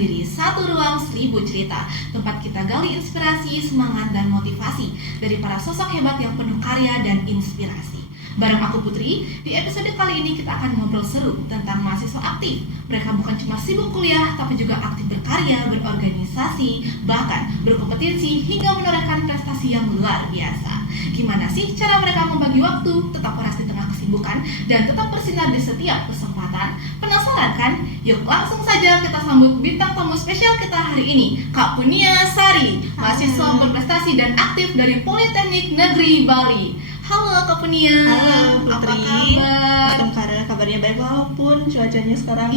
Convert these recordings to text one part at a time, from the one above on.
Mandiri, satu ruang 1000 cerita. Tempat kita gali inspirasi, semangat, dan motivasi dari para sosok hebat yang penuh karya dan inspirasi. Bareng aku Putri, di episode kali ini kita akan ngobrol seru tentang mahasiswa aktif. Mereka bukan cuma sibuk kuliah, tapi juga aktif berkarya, berorganisasi, bahkan berkompetisi hingga menorehkan prestasi yang luar biasa. Gimana sih cara mereka membagi waktu, tetap waras di tengah kesibukan, dan tetap bersinar di setiap kesempatan? Penasaran kan? Yuk langsung saja kita sambut bintang tamu spesial kita hari ini, Kak Punia Sari, mahasiswa berprestasi dan aktif dari Politeknik Negeri Bali. Halo Kak Punia. Halo Putri. Apa kabar? Assalamualaikum, kabarnya baik walaupun cuacanya sekarang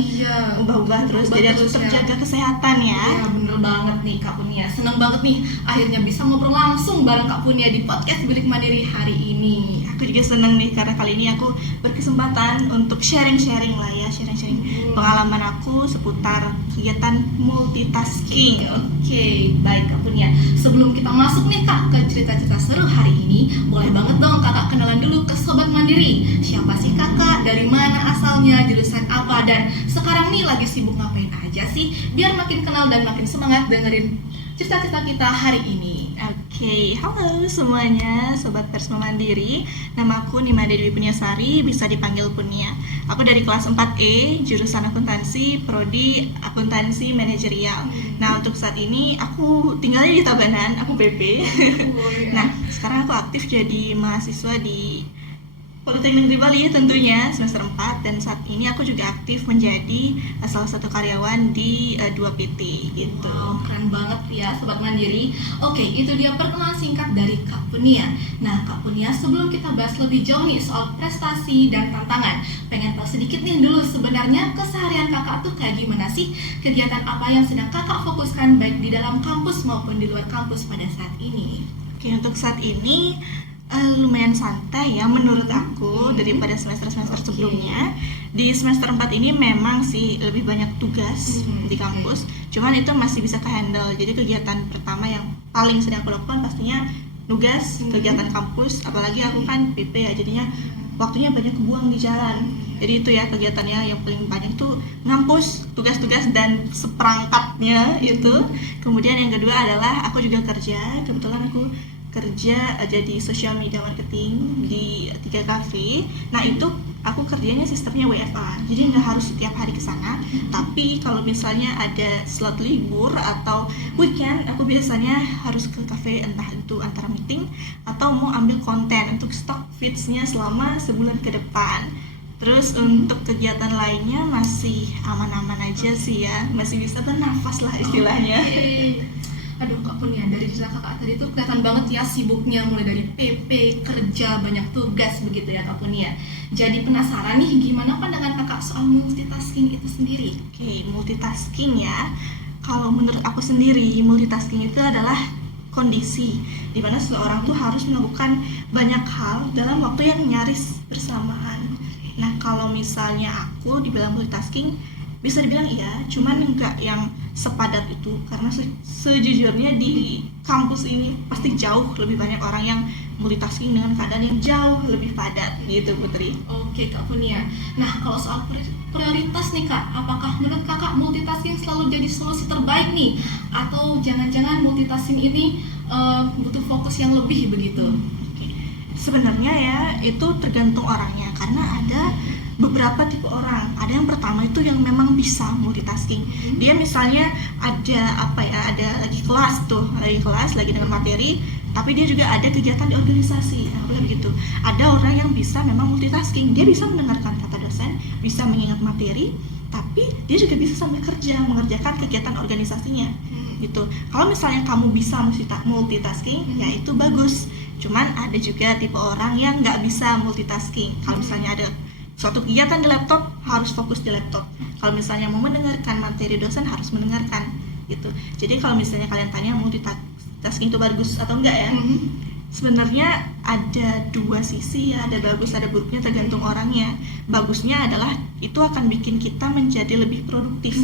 ubah-ubah terus, jadi harus tetap jaga kesehatan ya. Iya bener banget nih Kak Punia. Seneng banget nih akhirnya bisa ngobrol langsung bareng Kak Punia di podcast Bilik Mandiri hari ini. Aku juga seneng nih karena kali ini aku berkesempatan untuk sharing-sharing pengalaman aku seputar kegiatan multitasking. Oke, baik Kak Punia. Sebelum kita masuk nih Kak ke cerita-cerita seru hari ini, boleh banget dong Kakak kenalan dulu ke Sobat Mandiri. Siapa sih Kakak? Dari mana asalnya? Jurusan apa? Dan sekarang nih lagi sibuk ngapain aja sih? Biar makin kenal dan makin semangat dengerin cerita-cerita kita hari ini. Oke, halo semuanya, Sobat Persma Mandiri. Nama aku Nimade Dewi Punyasari, bisa dipanggil Punia. Aku dari kelas 4E, jurusan akuntansi, prodi akuntansi manajerial. Nah, untuk saat ini aku tinggalnya di Tabanan, aku PP. Nah, sekarang aku aktif jadi mahasiswa di Politeknik Negeri Bali tentunya semester 4, dan saat ini aku juga aktif menjadi salah satu karyawan di 2 PT gitu. Wow, keren banget ya Sobat Mandiri. Oke, itu dia perkenalan singkat dari Kak Punia. Nah Kak Punia, sebelum kita bahas lebih jauh nih soal prestasi dan tantangan, pengen tahu sedikit nih dulu sebenarnya keseharian kakak tuh kayak gimana sih? Kegiatan apa yang sedang kakak fokuskan baik di dalam kampus maupun di luar kampus pada saat ini? Oke, untuk saat ini lumayan santai ya menurut aku daripada semester-semester sebelumnya. Di semester 4 ini memang sih lebih banyak tugas di kampus, cuman itu masih bisa ke-handle. Jadi kegiatan pertama yang paling sering aku lakukan pastinya tugas, kegiatan kampus, apalagi aku kan PP ya, jadinya waktunya banyak kebuang di jalan. Jadi itu ya kegiatannya yang paling banyak tuh ngampus, tugas-tugas dan seperangkatnya itu. Kemudian yang kedua adalah aku juga kerja, kebetulan aku kerja jadi social media marketing di 3 cafe. Nah itu aku kerjanya sistemnya WFA, jadi nggak harus setiap hari ke sana. Tapi kalau misalnya ada slot libur atau weekend, aku biasanya harus ke cafe, entah itu antara meeting atau mau ambil konten untuk stock feeds-nya selama sebulan ke depan. Terus untuk kegiatan lainnya masih aman-aman aja sih ya, masih bisa bernafas lah istilahnya. Aduh Kak Punia, dari cerita kakak tadi tuh kelihatan banget ya sibuknya, mulai dari PP, kerja, banyak tugas begitu ya Kak Punia. Jadi penasaran nih gimana pandangan kakak soal multitasking itu sendiri? Oke, multitasking ya. Kalau menurut aku sendiri, multitasking itu adalah kondisi di mana seseorang tuh harus melakukan banyak hal dalam waktu yang nyaris bersamaan. Nah, kalau misalnya aku dibilang multitasking, bisa dibilang iya, cuman nggak yang sepadat itu, karena sejujurnya di kampus ini pasti jauh lebih banyak orang yang multitasking dengan keadaan yang jauh lebih padat gitu Putri. Oke Kak Punia. Nah kalau soal prioritas nih Kak, apakah menurut kakak multitasking selalu jadi solusi terbaik nih? Atau jangan-jangan multitasking ini butuh fokus yang lebih begitu? Oke. Sebenarnya ya itu tergantung orangnya, karena ada beberapa tipe orang. Ada yang pertama itu yang memang bisa multitasking. Dia misalnya ada lagi kelas lagi dengan materi, tapi dia juga ada kegiatan di organisasi. Nah, begitu. Ada orang yang bisa memang multitasking. Dia bisa mendengarkan kata dosen, bisa mengingat materi, tapi dia juga bisa sambil kerja mengerjakan kegiatan organisasinya. Gitu. Kalau misalnya kamu bisa multitasking, ya itu bagus. Cuman ada juga tipe orang yang nggak bisa multitasking. Kalau misalnya ada suatu kegiatan di laptop, harus fokus di laptop. Kalau misalnya mau mendengarkan materi dosen, harus mendengarkan gitu. Jadi kalau misalnya kalian tanya multitasking itu bagus atau enggak ya, sebenarnya ada dua sisi ya, ada bagus ada buruknya tergantung orangnya. Bagusnya adalah itu akan bikin kita menjadi lebih produktif,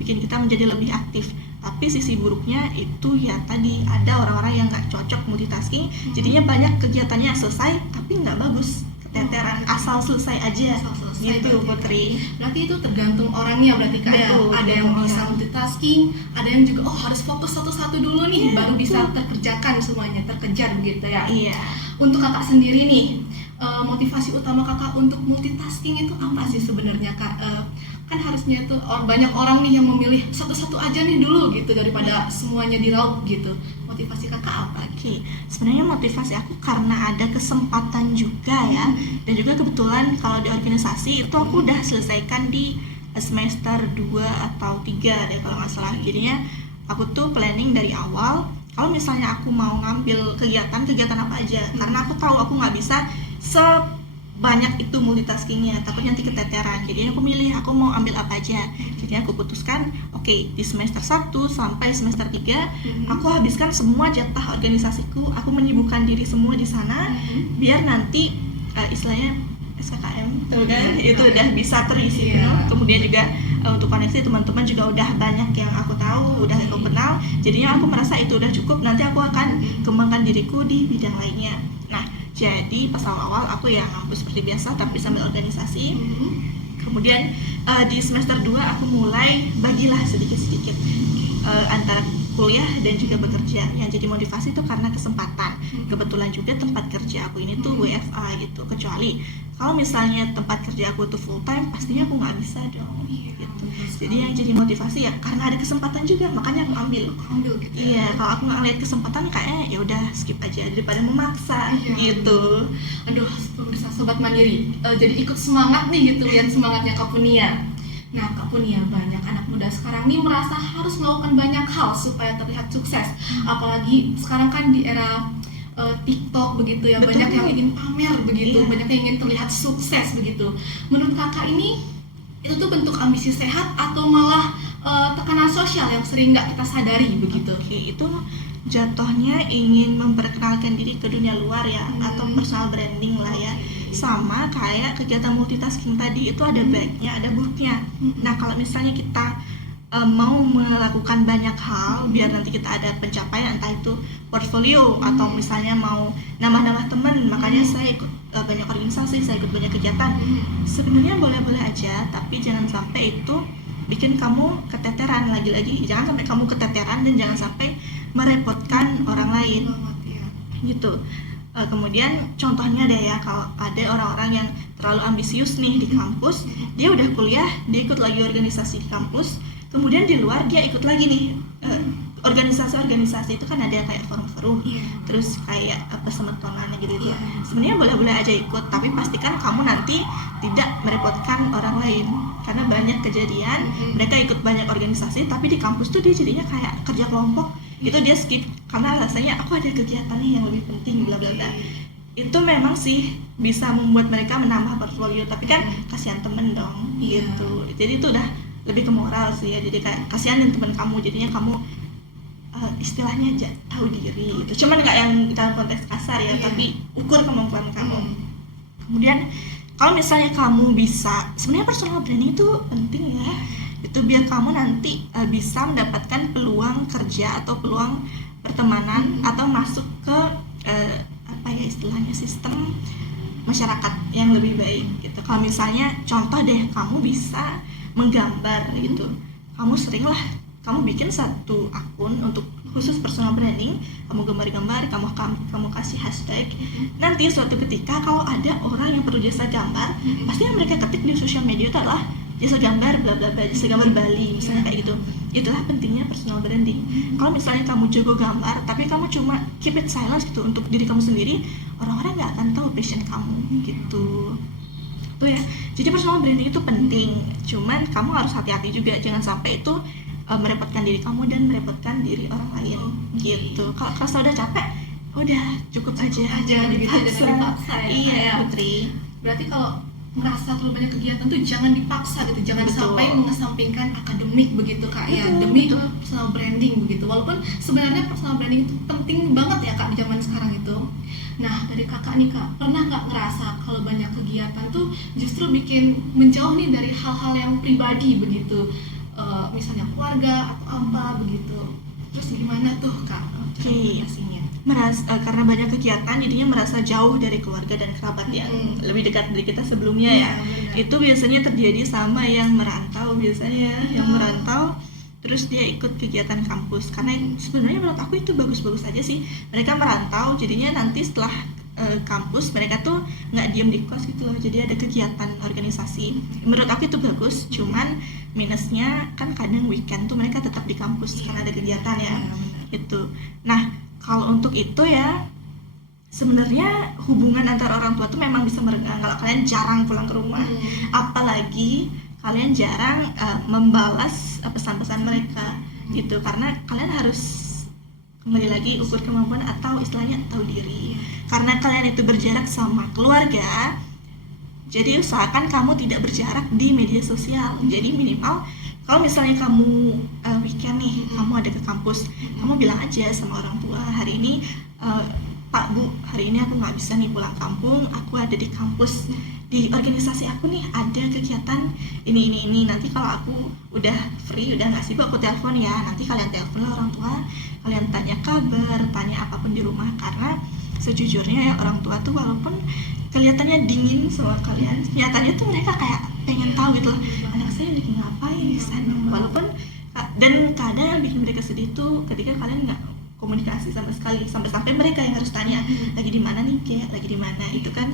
bikin kita menjadi lebih aktif. Tapi sisi buruknya itu ya tadi, ada orang-orang yang nggak cocok multitasking, jadinya banyak kegiatannya selesai tapi nggak bagus. keteteran, asal selesai aja. Asal selesai Gitu berarti. Putri. Berarti itu tergantung orangnya berarti Kak ya. Betul, Ada yang tergantung bisa orang. multitasking, ada yang juga harus fokus satu-satu dulu nih Iya, baru bisa betul. terkerjakan semuanya, terkejar begitu ya. Iya. Untuk Kakak sendiri nih, motivasi utama Kakak untuk multitasking itu apa sih sebenarnya Kak? Kan harusnya tuh banyak orang nih yang memilih satu-satu aja nih dulu gitu daripada semuanya diraup gitu. Motivasi Kakak apa? Oke, sebenarnya motivasi aku karena ada kesempatan juga ya, dan juga kebetulan kalau di organisasi itu aku udah selesaikan di semester 2 atau 3 deh kalau nggak salah. Jadinya aku tuh planning dari awal kalau misalnya aku mau ngambil kegiatan apa aja, karena aku tahu aku nggak bisa sebanyak itu multitaskingnya, takut nanti keteteran. Jadi aku milih aku mau ambil apa aja. Jadi aku putuskan, oke, di semester 1 sampai semester 3 aku habiskan semua jatah organisasiku, aku menyibukkan diri semua di sana biar nanti istilahnya SKKM tuh kan, itu udah bisa terisi Iya. penuh. Kemudian juga untuk koneksi teman-teman juga udah banyak yang aku tahu, udah aku kenal. Jadinya aku merasa itu udah cukup, nanti aku akan kembangkan diriku di bidang lainnya. Nah, jadi pas awal-awal aku ya ngampus seperti biasa tapi sambil organisasi. Kemudian di semester 2 aku mulai bagilah sedikit-sedikit antara kuliah dan juga bekerja. Yang jadi motivasi itu karena kesempatan. Kebetulan juga tempat kerja aku ini tuh WFA gitu. Kecuali kalau misalnya tempat kerja aku tuh full time, pastinya aku nggak bisa dong. Gitu. Jadi yang jadi motivasi ya karena ada kesempatan juga, makanya aku ambil. Gitu. Iya, kalau aku nggak lihat kesempatan kayaknya ya udah skip aja daripada memaksa gitu. Aduh, pemirsa Sobat Mandiri, jadi ikut semangat nih gitu lihat semangatnya Kak Punia. Nah, Kak Punia, banyak anak muda sekarang nih merasa harus melakukan banyak hal supaya terlihat sukses. Apalagi sekarang kan di era TikTok begitu ya, Betul. banyak yang ingin pamer begitu, Iya. banyak yang ingin terlihat sukses begitu. Menurut Kakak ini itu tuh bentuk ambisi sehat atau malah tekanan sosial yang sering nggak kita sadari begitu? Oke, itu jatuhnya ingin memperkenalkan diri ke dunia luar ya, atau personal branding lah ya. Sama kayak kegiatan multitasking tadi, itu ada baiknya, ada buruknya. Nah, kalau misalnya kita mau melakukan banyak hal biar nanti kita ada pencapaian, entah itu portfolio atau misalnya mau nambah-nambah teman, makanya saya ikut banyak organisasi, saya ikut banyak kegiatan. Sebenarnya boleh-boleh aja, tapi jangan sampai itu bikin kamu keteteran. Lagi-lagi jangan sampai kamu keteteran dan jangan sampai merepotkan orang lain gitu. Kemudian contohnya deh ya, kalau ada orang-orang yang terlalu ambisius nih di kampus, dia udah kuliah, dia ikut lagi organisasi di kampus, kemudian di luar dia ikut lagi nih organisasi-organisasi itu kan ada kayak forum-forum, terus kayak pesemetonannya gitu. Sebenarnya boleh-boleh aja ikut, tapi pastikan kamu nanti tidak merepotkan orang lain, karena banyak kejadian mereka ikut banyak organisasi tapi di kampus tuh dia jadinya kayak kerja kelompok, itu dia skip karena rasanya aku ada kegiatan nih yang lebih penting bla bla bla. Itu memang sih bisa membuat mereka menambah portfolio, tapi kan kasihan temen dong gitu. Jadi itu udah lebih ke moral sih ya, jadi kayak kasihan temen kamu, jadinya kamu istilahnya aja tahu diri gitu. Cuman nggak yang dalam konteks kasar ya, tapi ukur kemampuan kamu. Kemudian kalau misalnya kamu bisa, sebenarnya personal branding itu penting ya, itu biar kamu nanti bisa mendapatkan peluang kerja atau peluang pertemanan atau masuk ke apa ya istilahnya sistem masyarakat yang lebih baik gitu. Kalau misalnya contoh deh, kamu bisa menggambar gitu, kamu seringlah kamu bikin satu akun untuk khusus personal branding, kamu gambar-gambar, kamu kasih hashtag. Nanti suatu ketika kalau ada orang yang perlu jasa gambar, pasti yang mereka ketik di sosial media itu adalah jasa gambar bla bla bla, jasa gambar Bali misalnya kayak gitu. Itulah pentingnya personal branding. Kalau misalnya kamu jago gambar tapi kamu cuma keep it silence gitu untuk diri kamu sendiri, orang-orang nggak akan tahu passion kamu gitu. Tuh ya, jadi personal branding itu penting, cuman kamu harus hati-hati juga, jangan sampai itu merepotkan diri kamu dan merepotkan diri orang lain gitu. Kalau kerasa udah capek, udah cukup aja, jangan dipaksa. Iya Putri. Berarti kalau merasa terlalu banyak kegiatan tuh jangan dipaksa gitu, jangan Betul. sampai mengesampingkan akademik begitu Kak ya, demi personal branding begitu. Walaupun sebenarnya personal branding itu penting banget ya Kak di zaman sekarang itu. Nah, dari Kakak nih Kak, pernah nggak ngerasa kalau banyak kegiatan tuh justru bikin menjauh nih dari hal-hal yang pribadi begitu, misalnya keluarga atau apa begitu? Terus gimana tuh Kak komunikasinya? Karena banyak kegiatan jadinya merasa jauh dari keluarga dan kerabat yang lebih dekat dari kita sebelumnya ya. Benar. Itu biasanya terjadi sama yang merantau biasanya, yang merantau terus dia ikut kegiatan kampus. Karena sebenarnya menurut aku itu bagus-bagus aja sih. Mereka merantau jadinya nanti setelah kampus mereka tuh nggak diem di kos gitu loh, jadi ada kegiatan organisasi. Menurut aku itu bagus, cuman minusnya kan kadang weekend tuh mereka tetap di kampus karena ada kegiatan ya. Itu. Nah, kalau untuk itu ya sebenarnya hubungan antara orang tua tuh memang bisa merenggang kalau kalian jarang pulang ke rumah. Apalagi kalian jarang membalas pesan-pesan mereka gitu, karena kalian harus kembali lagi ukur kemampuan atau istilahnya tahu diri. Karena kalian itu berjarak sama keluarga, jadi usahakan kamu tidak berjarak di media sosial. Jadi minimal kalau misalnya kamu weekend nih, kamu ada ke kampus, kamu bilang aja sama orang tua, hari ini Pak Bu, hari ini aku nggak bisa nih pulang kampung, aku ada di kampus, di organisasi aku nih ada kegiatan ini. Nanti kalau aku udah free, udah nggak sibuk, aku telepon ya. Nanti kalian telepon lah orang tua, kalian tanya kabar, tanya apapun di rumah. Karena sejujurnya ya orang tua tuh walaupun kelihatannya dingin sama kalian, nyatanya tuh mereka kayak pengen tahu gitu loh, anak saya lagi ngapain di sana. Walaupun dan kadang yang bikin mereka sedih tuh ketika kalian nggak komunikasi sama sekali, sampai mereka yang harus tanya lagi di mana nih kayak lagi di mana. Itu kan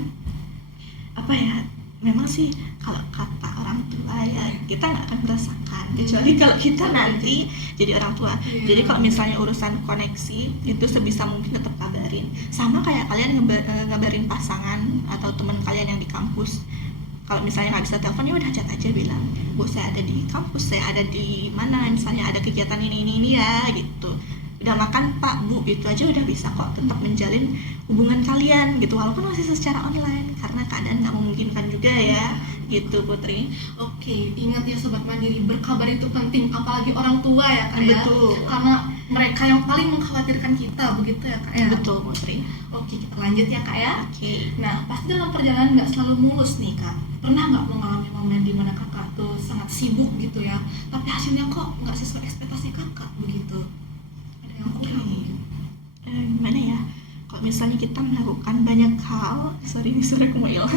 apa ya, memang sih kalau kata orang tua ya kita nggak akan merasakan kecuali kalau kita nanti jadi orang tua. Jadi kalau misalnya urusan koneksi itu sebisa mungkin tetap kabarin, sama kayak kalian ngabarin pasangan atau teman kalian yang di kampus. Kalau misalnya nggak bisa telepon ya udah chat aja, bilang Bu saya ada di kampus, saya ada di mana, misalnya ada kegiatan ini ya gitu. Udah makan Pak Bu, itu aja udah bisa kok tetap menjalin hubungan kalian gitu, walaupun masih secara online karena keadaan nggak memungkinkan juga ya gitu Putri. Oke, ingat ya Sobat Mandiri, berkabar itu penting, apalagi orang tua ya Kak ya. Betul. Karena mereka yang paling mengkhawatirkan kita, begitu ya Kak ya. Betul Putri. Oke, kita lanjut ya Kak ya. Oke. Nah, pasti dalam perjalanan nggak selalu mulus nih Kak. Pernah nggak mengalami momen dimana Kakak tuh sangat sibuk gitu ya, tapi hasilnya kok nggak sesuai ekspektasi Kakak begitu? Ada yang kurang mungkin? Gimana ya? Kalau misalnya kita melakukan banyak hal, sorry ini suara kumoil.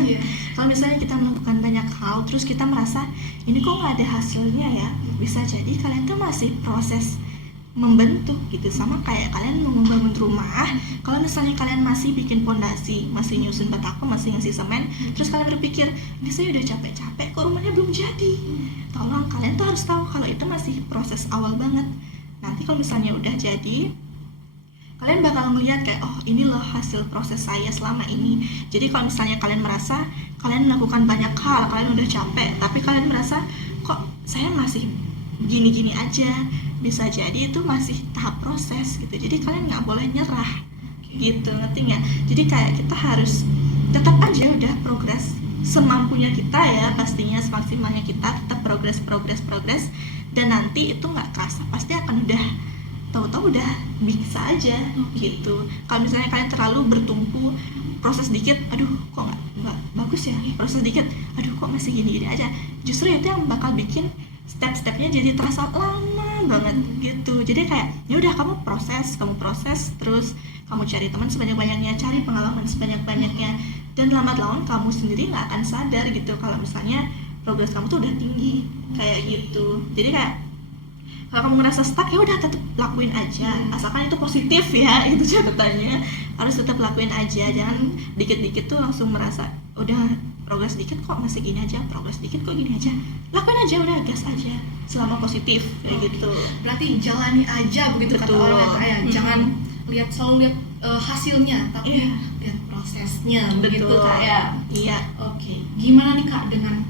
Kalau misalnya kita melakukan banyak hal, terus kita merasa ini kok nggak ada hasilnya ya, bisa jadi kalian tuh masih proses membentuk gitu, sama kayak kalian mau membangun rumah. Kalau misalnya kalian masih bikin pondasi, masih nyusun batako, masih ngasih semen, terus kalian berpikir ini saya udah capek-capek kok rumahnya belum jadi, tolong kalian tuh harus tahu kalau itu masih proses awal banget. Nanti kalau misalnya udah jadi, kalian bakal melihat kayak oh ini loh hasil proses saya selama ini. Jadi kalau misalnya kalian merasa kalian melakukan banyak hal, kalian udah capek, tapi kalian merasa kok saya masih gini-gini aja, bisa jadi itu masih tahap proses gitu. Jadi kalian nggak boleh nyerah gitu, ngerti nggak? Jadi kayak kita harus tetap aja udah progres semampunya kita ya, pastinya semaksimalnya kita tetap progres, dan nanti itu nggak kerasa pasti akan udah tahu-tahu udah bisa aja gitu. Kalau misalnya kalian terlalu bertumpu, proses dikit, aduh kok nggak bagus ya, proses dikit, aduh kok masih gini-gini aja, justru itu yang bakal bikin step-stepnya jadi terasa lama banget gitu. Jadi kayak ya udah kamu proses, terus kamu cari teman sebanyak-banyaknya, cari pengalaman sebanyak-banyaknya, dan lambat laun kamu sendiri nggak akan sadar gitu kalau misalnya progres kamu tuh udah tinggi kayak gitu. Jadi kayak kalau kamu ngerasa stuck ya udah tetap lakuin aja, asalkan itu positif ya, itu catatannya, harus tetap lakuin aja. Jangan dikit-dikit tuh langsung merasa udah progres dikit kok masih gini aja, progres dikit kok gini aja, lakuin aja, udah gas aja selama positif kayak gitu. Berarti jalani aja begitu. Betul. Kata orang ya, jangan selalu lihat hasilnya, tapi lihat prosesnya. Begitu Kak ya. Iya. Oke, gimana nih Kak dengan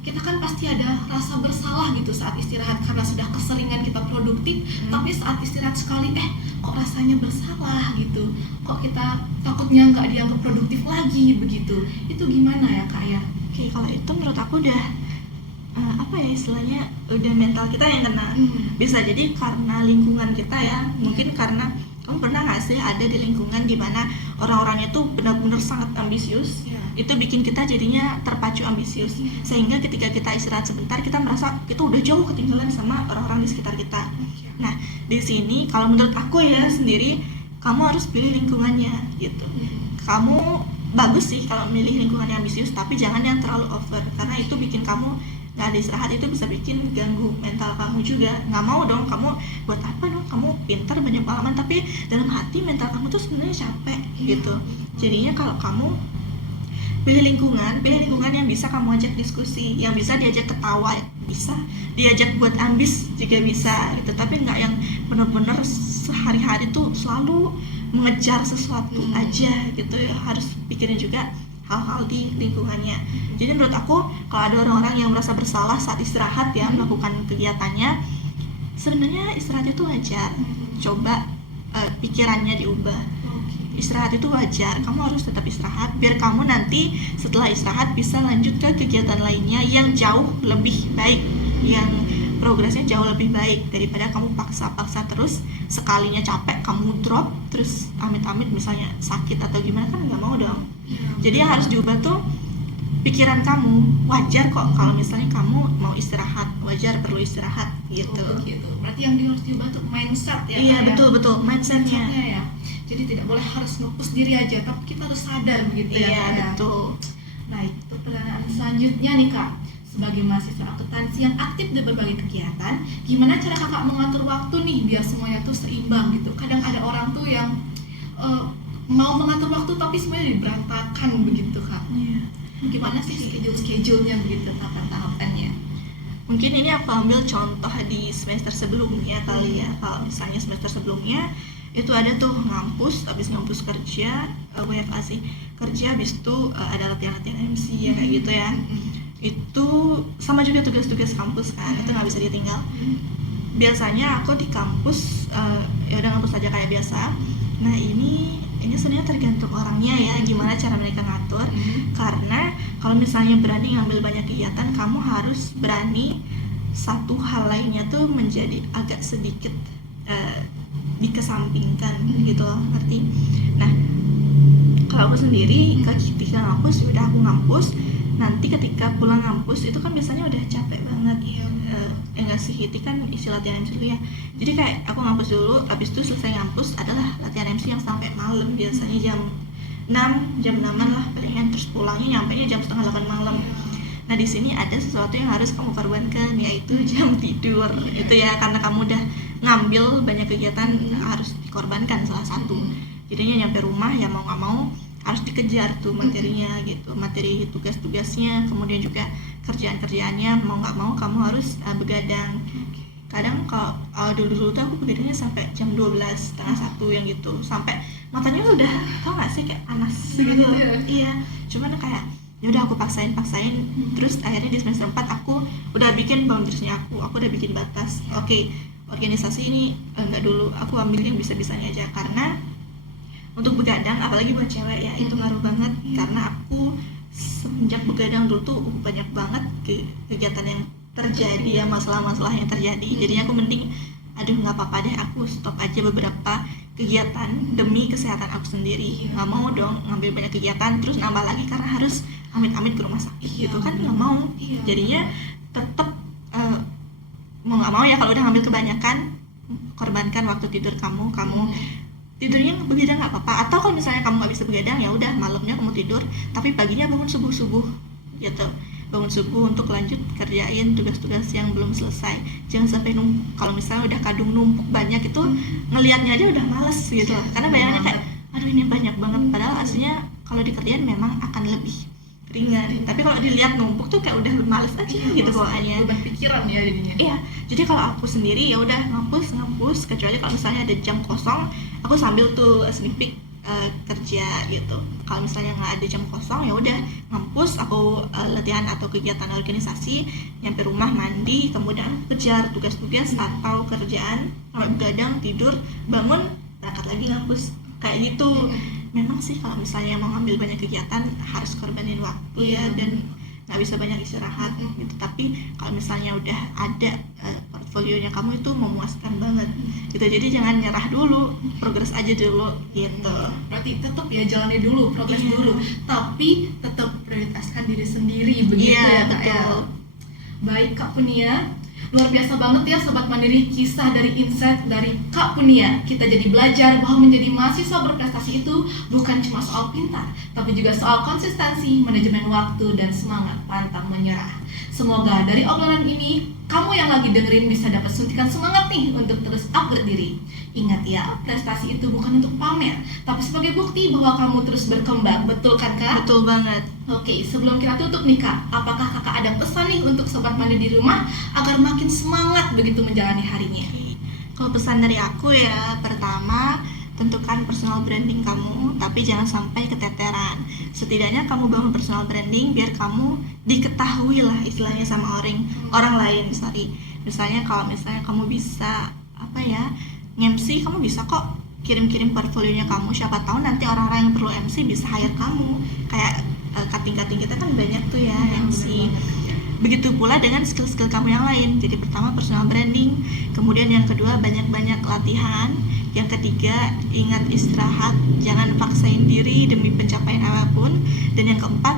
kita kan pasti ada rasa bersalah gitu saat istirahat karena sudah keseringan kita produktif, tapi saat istirahat sekali kok rasanya bersalah gitu, kok kita takutnya nggak dianggap produktif lagi begitu. Itu gimana ya Kak ya? Oke, kalau itu menurut aku udah apa ya istilahnya, udah mental kita yang kena. Bisa jadi karena lingkungan kita ya, mungkin karena Kamu pernah nggak sih ada di lingkungan di mana orang-orangnya tuh benar-benar sangat ambisius? Iya. Itu bikin kita jadinya terpacu ambisius, sehingga ketika kita istirahat sebentar kita merasa kita udah jauh ketinggalan sama orang-orang di sekitar kita. Nah, di sini kalau menurut aku ya sendiri, kamu harus pilih lingkungannya gitu. Kamu bagus sih kalau milih lingkungan yang ambisius, tapi jangan yang terlalu over, karena itu bikin kamu nggak ada istirahat, itu bisa bikin ganggu mental kamu juga. Nggak mau dong, kamu buat apa dong, kamu pintar banyak pengalaman tapi dalam hati mental kamu tuh sebenarnya capek gitu. Jadinya kalau kamu pilih lingkungan yang bisa kamu ajak diskusi, yang bisa diajak ketawa, bisa diajak buat ambis juga bisa gitu, tapi nggak yang benar-benar sehari-hari tuh selalu mengejar sesuatu aja gitu ya. Harus pikirin juga hal-hal di lingkungannya. Jadi menurut aku kalau ada orang-orang yang merasa bersalah saat istirahat ya melakukan kegiatannya, sebenarnya istirahat itu wajar. Coba pikirannya diubah. Istirahat itu wajar, kamu harus tetap istirahat biar kamu nanti setelah istirahat bisa lanjut ke kegiatan lainnya yang jauh lebih baik, yang progresnya jauh lebih baik daripada kamu paksa-paksa terus. Sekalinya capek kamu drop, terus amit-amit misalnya sakit atau gimana, kan nggak mau dong. Jadi yang harus diubah tuh pikiran kamu. Wajar kok kalau misalnya kamu mau istirahat, wajar perlu istirahat gitu. Gitu. Berarti yang harus diubah tuh mindset ya. Iya, Kak, betul mindsetnya ya. Jadi tidak boleh harus ngepush diri aja, tapi kita harus sadar begitu ya. Iya, Kak, ya. betul. Baik, untuk pertanyaan selanjutnya nih Kak, sebagai mahasiswa akuntansi yang aktif di berbagai kegiatan, gimana cara Kakak mengatur waktu nih biar semuanya tuh seimbang gitu? Kadang ada orang tuh yang mau mengatur waktu tapi semuanya berantakan begitu Kak. Iya. Gimana sih schedule-nya begitu, tahapan-tahapannya? Mungkin ini aku ambil contoh di semester sebelumnya kali ya. Kalau misalnya semester sebelumnya itu ada tuh ngampus, habis ngampus kerja, WFA sih, kerja habis itu ada latihan-latihan MC ya kayak gitu ya. Itu sama juga tugas-tugas kampus kan, itu nggak bisa ditinggal. Biasanya aku di kampus ya udah ngampus aja kayak biasa. Nah ini sebenarnya tergantung orangnya ya, gimana cara mereka ngatur. Karena kalau misalnya berani ngambil banyak kegiatan, kamu harus berani satu hal lainnya tuh menjadi agak sedikit dikesampingkan gitu loh, ngerti? Nah kalau aku sendiri ketika ngampus, udah aku ngampus, nanti ketika pulang ngampus itu kan biasanya udah capek banget. Enggak sih, itu kan isi latihan MC dulu ya. Jadi kayak aku ngampus dulu, habis itu selesai ngampus adalah latihan MC yang sampai malam, biasanya jam 6-an lah palingan, terus pulangnya nyampenya jam setengah 8 malam. Nah di sini ada sesuatu yang harus kamu korbankan, yaitu jam tidur. Itu ya, karena kamu udah ngambil banyak kegiatan, harus dikorbankan salah satu. Jadinya nyampe rumah ya mau nggak mau harus dikejar tuh materinya gitu, materi tugas-tugasnya, kemudian juga kerjaan-kerjaannya, mau nggak mau kamu harus begadang. Kadang kalau dulu tuh aku begadangnya sampai jam 12, setengah 1 yang gitu, sampai matanya udah, tau nggak sih, kayak panas gitu. Iya, cuman kayak ya udah aku paksain. Terus akhirnya di semester 4 aku udah bikin boundariesnya, aku udah bikin batas. Oke, organisasi ini enggak dulu, aku ambil yang bisa-bisanya aja, karena untuk begadang apalagi buat cewek ya itu ngaruh banget. Karena aku semenjak begadang dulu tuh banyak banget kegiatan yang terjadi ya, masalah-masalah yang terjadi. Jadinya aku mending nggak apa-apa deh, aku stop aja beberapa kegiatan demi kesehatan aku sendiri. Nggak mau dong ngambil banyak kegiatan terus nambah lagi karena harus amit-amit ke rumah sakit gitu kan, nggak mau. Jadinya tetap mau nggak mau ya, kalau udah ngambil kebanyakan, korbankan waktu tidur kamu tidurnya begadang nggak apa-apa. Atau kalau misalnya kamu nggak bisa begadang, ya udah malamnya kamu tidur tapi paginya bangun subuh gitu, bangun subuh untuk lanjut kerjain tugas-tugas yang belum selesai. Jangan sampai kalau misalnya udah kadung numpuk banyak itu, ngelihatnya aja udah males gitu, karena bayangannya kayak aduh ini banyak banget, padahal aslinya kalau dikerjain memang akan lebih ringan, tapi kalau dilihat numpuk tuh kayak udah males aja gitu bawaannya, beban pikiran ya jadinya. Iya, jadi kalau aku sendiri ya udah ngampus, kecuali kalau misalnya ada jam kosong, aku sambil tuh sneak peek kerja gitu. Kalau misalnya nggak ada jam kosong, ya udah ngampus, aku latihan atau kegiatan organisasi, nyampe rumah mandi, kemudian kejar tugas-tugas atau kerjaan, sampai begadang, tidur, bangun, berangkat lagi ngampus, kayak gitu. Memang sih kalau misalnya mau ngambil banyak kegiatan harus korbanin waktu ya, dan nggak bisa banyak istirahat gitu. Tapi kalau misalnya udah ada portfolionya kamu itu memuaskan banget gitu. Jadi jangan nyerah dulu, progres aja dulu gitu. Berarti tetap ya jalani dulu, progres Iya. dulu, tapi tetap prioritaskan diri sendiri begitu Iya, ya Kak ya. betul. Baik Kak Punia, luar biasa banget ya Sobat Mandiri, kisah dari insight dari Kak Punia. Kita jadi belajar bahwa menjadi mahasiswa berprestasi itu bukan cuma soal pintar, tapi juga soal konsistensi, manajemen waktu, dan semangat pantang menyerah. Semoga dari obrolan ini, kamu yang lagi dengerin bisa dapat suntikan semangat nih untuk terus upgrade diri. Ingat ya, prestasi itu bukan untuk pamer, tapi sebagai bukti bahwa kamu terus berkembang. Betul kan Kak? Betul banget. Oke, sebelum kita tutup nih Kak, apakah Kakak ada pesan nih untuk Sobat Mandiri di rumah agar makin semangat begitu menjalani harinya? Oke. Kalau pesan dari aku ya, pertama tentukan personal branding kamu, tapi jangan sampai keteteran. Setidaknya kamu bangun personal branding biar kamu diketahui lah istilahnya sama orang lain. Misalnya kalau misalnya kamu bisa MC, kamu bisa kok kirim-kirim portfolionya kamu. Siapa tahu nanti orang-orang yang perlu MC bisa hire kamu. Kayak cutting-cutting kita kan banyak tuh ya MC. Begitu pula dengan skill-skill kamu yang lain. Jadi pertama personal branding, kemudian yang kedua banyak-banyak latihan, yang ketiga ingat istirahat, jangan paksain diri demi pencapaian apapun, dan yang keempat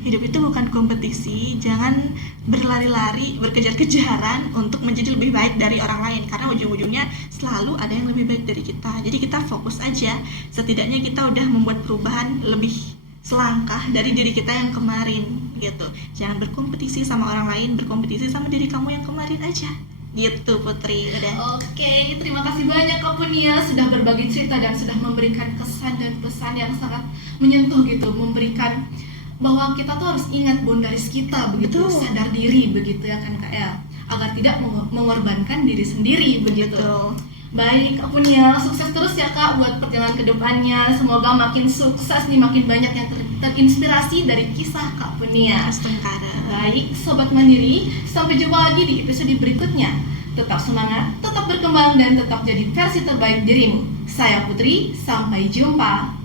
hidup itu bukan kompetisi, jangan berlari-lari, berkejar-kejaran untuk menjadi lebih baik dari orang lain, karena ujung-ujungnya selalu ada yang lebih baik dari kita. Jadi kita fokus aja, setidaknya kita udah membuat perubahan lebih selangkah dari diri kita yang kemarin gitu. Jangan berkompetisi sama orang lain, berkompetisi sama diri kamu yang kemarin aja gitu Putri. Udah. Oke, terima kasih banyak Kak Punia sudah berbagi cerita dan sudah memberikan kesan dan pesan yang sangat menyentuh gitu, memberikan bahwa kita tuh harus ingat boundaries kita begitu, Betul. sadar diri begitu ya kan Kak ya, agar tidak mengorbankan diri sendiri begitu. Betul. Baik Kak Punia, sukses terus ya Kak buat perjalanan kedepannya. Semoga makin sukses nih, makin banyak yang terinspirasi dari kisah Kak Punia. Astengkara. Baik Sobat Mandiri, sampai jumpa lagi di episode berikutnya. Tetap semangat, tetap berkembang, dan tetap jadi versi terbaik dirimu. Saya Putri, sampai jumpa.